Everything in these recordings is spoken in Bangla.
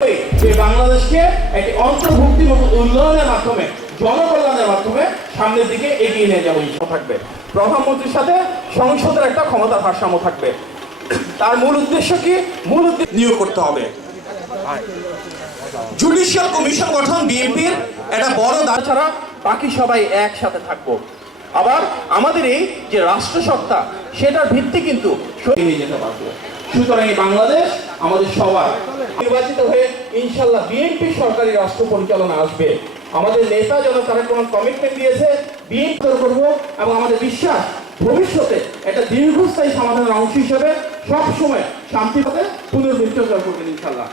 যে বাংলাদেশকে একটি অন্তর্ভুক্তিমূলক উন্নয়নের মাধ্যমে জনকল্যাণের মাধ্যমে সামনের দিকে এগিয়ে নিয়ে যাবো থাকবে। প্রধানমন্ত্রীর সাথে সংসদের একটা ক্ষমতার ভারসাম্য থাকবে। তার মূল উদ্দেশ্য কি? মূল উদ্দেশ্য নিয়োগ করতে হবে। জুডিশিয়াল কমিশন গঠন বিএনপির একটা বড় দাবি, ছাড়া বাকি সবাই একসাথে থাকবো। আবার আমাদের এই যে রাষ্ট্রসত্তা সেটার ভিত্তি কিন্তু নিয়ে যেতে পারবো। সুতরাং এই বাংলাদেশ আমাদের সবার নির্বাচিত হয়ে ইনশাল্লাহ বিএনপি সরকারি রাষ্ট্র পরিচালনা আসবে। আমাদের নেতা যেন তারা কোনো কমিটমেন্ট দিয়েছে বিএনপি করবো, এবং আমাদের বিশ্বাস ভবিষ্যতে একটা দীর্ঘস্থায়ী সমাধানের অংশ হিসেবে সবসময় শান্তিভাবে পুনর্বিচার করবেন ইনশাল্লাহ।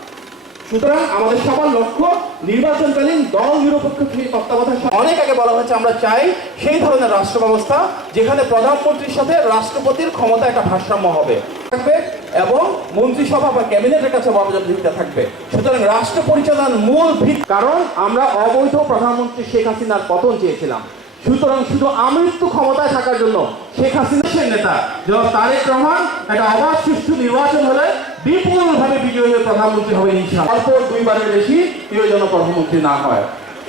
সুতরাং আমাদের সবার লক্ষ্য নির্বাচনকালীন দল নিরপেক্ষ তত্ত্বাবধান। অনেক আগে বলা হয়েছে আমরা চাই সেই ধরনের রাষ্ট্র ব্যবস্থা যেখানে প্রধানমন্ত্রীর সাথে রাষ্ট্রপতির ক্ষমতা একটা ভারসাম্য হবে থাকবে এবং মন্ত্রিসভা বা ক্যাবিনেটের কাছে জবাবদিহিতা থাকবে। সুতরাং রাষ্ট্র পরিচালনার মূল ভিত্তি, কারণ আমরা অবৈধ প্রধানমন্ত্রী শেখ হাসিনার পতন চেয়েছিলাম। সুতরাং শুধু আমৃত্যু ক্ষমতায় থাকার জন্য শেখ হাসিনার নেতা যেমন তারেক রহমান একটা অবাধ সুষ্ঠু নির্বাচন হলে বিপুলভাবে বিজয়ী হয়ে প্রধানমন্ত্রী হবে ইনশাআল্লাহ। অল্প দুইবারের বেশি কেউ যেন প্রধানমন্ত্রী না হয়।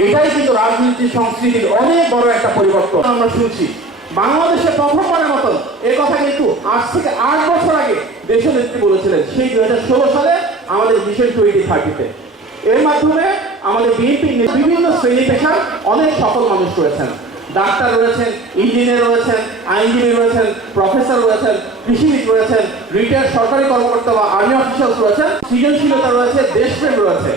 এটাই কিন্তু রাজনীতি সংস্কৃতির অনেক বড় একটা পরিবর্তন আমরা শুনছি। বাংলাদেশে প্রথমবারের মতন এই কথা কিন্তু আজ থেকে 8 বছর আগে দেশের নেত্রী বলেছিলেন, সেই 2016 সালে আমাদের ভিশন 2030-তে। এর মাধ্যমে আমাদের বিএনপি বিভিন্ন শ্রেণী পেশার অনেক সফল মানুষ রয়েছেন। ডাক্তার রয়েছেন, ইঞ্জিনিয়ার রয়েছেন, আইনজীবী রয়েছেন, প্রফেসর রয়েছেন, কৃষিবিদ রয়েছেন, রিটায়ার্ড সরকারি কর্মকর্তা বা আর্মি অফিসার্স রয়েছেন, সৃজনশীলতা রয়েছে, দেশপ্রেম রয়েছে,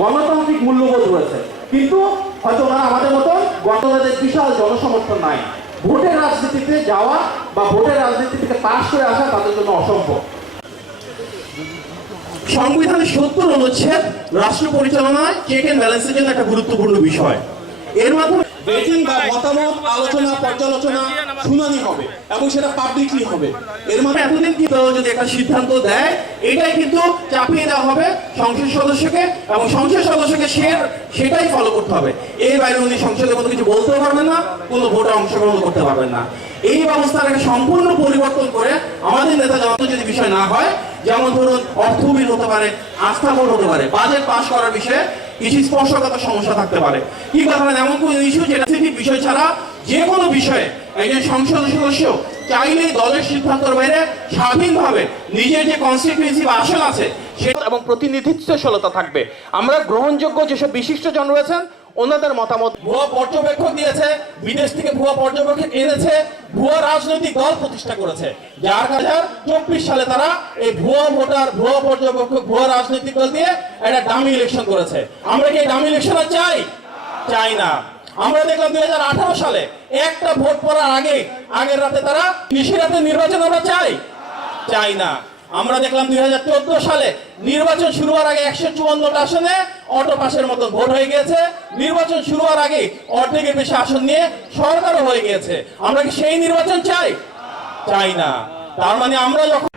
গণতান্ত্রিক মূল্যবোধ রয়েছে। কিন্তু হয়তো ওনারা আমাদের মতন গণতন্ত্রের বিশাল জনসমর্থন নাই। ভোটের রাজনীতিতে যাওয়া বা ভোটের রাজনীতি থেকে পাশ করে আসা তাদের জন্য অসম্ভব। সংবিধানের 70 অনুচ্ছেদ রাষ্ট্র পরিচালনায় চেক এন্ড ব্যালেন্সের জন্য একটা গুরুত্বপূর্ণ বিষয়। এর মাধ্যমে ভোটিং বা মতামত আলোচনা পর্যালোচনা শুনানি হবে এবং সেটা পাবলিকলি হবে। এর মানে এতদিন কি যদি একটা সিদ্ধান্ত দেয় এটাই কিন্তু চাপিয়ে দেওয়া হবে সংসদ সদস্যকে, এবং সংসদ সদস্যকে সেটাই ফলো করতে হবে। এর বাইরে উনি সংসদে কোনো কিছু বলতেও পারবেন না, কোনো ভোটে অংশগ্রহণ করতে পারবেন না। এই ব্যবস্থাটাকে সম্পূর্ণ পরিবর্তন করে আমাদের নেতা যদি বিষয় না হয়, যেমন ধরুন অর্থ বিল হতে পারে, আস্থা ভোট হতে পারে, বাজেট পাস করার বিষয়ে কিছু স্পর্শকাতর সমস্যা থাকতে পারে, কিংবা ধরেন এমন কোনো ইস্যু যেটা বিষয় ছাড়া যে কোনো বিষয়ে একজন সংসদ সদস্য চাইলেই দলের সিদ্ধান্তের বাইরে স্বাধীনভাবে নিজের যে কনস্টিটিউয়েন্সি বা আসন আছে সেটা এবং প্রতিনিধিত্বশীলতা থাকবে। আমরা গ্রহণযোগ্য যেসব বিশিষ্টজন রয়েছেন ওনাদের মতামত ভুয়া পর্যবেক্ষক দিয়েছে, বিদেশ থেকে ভুয়া পর্যবেক্ষক এনেছে, ভুয়া রাজনৈতিক দল প্রতিষ্ঠা করেছে, যার 2024 সালে তারা এই ভুয়া ভোটার, ভুয়া পর্যবেক্ষক, ভুয়া রাজনৈতিক দল দিয়ে একটা ডামি ইলেকশন করেছে। আমরা কি ডামি ইলেকশন চাই? চাই না। আমরা দেখলাম 2018 সালে একটা ভোট পড়ার আগের রাতে তারা নিশিরাতে নির্বাচন আমরা চাই না। আমরা দেখলাম 2014 সালে নির্বাচন শুরু হওয়ার আগে 154টা আসনে অটো পাসের মতো ভোট হয়ে গিয়েছে। নির্বাচন শুরু হওয়ার আগে অর্ধেকের বেশি আসন নিয়ে সরকারও হয়ে গিয়েছে। আমরা কি সেই নির্বাচন চাই না। তার মানে আমরা যখন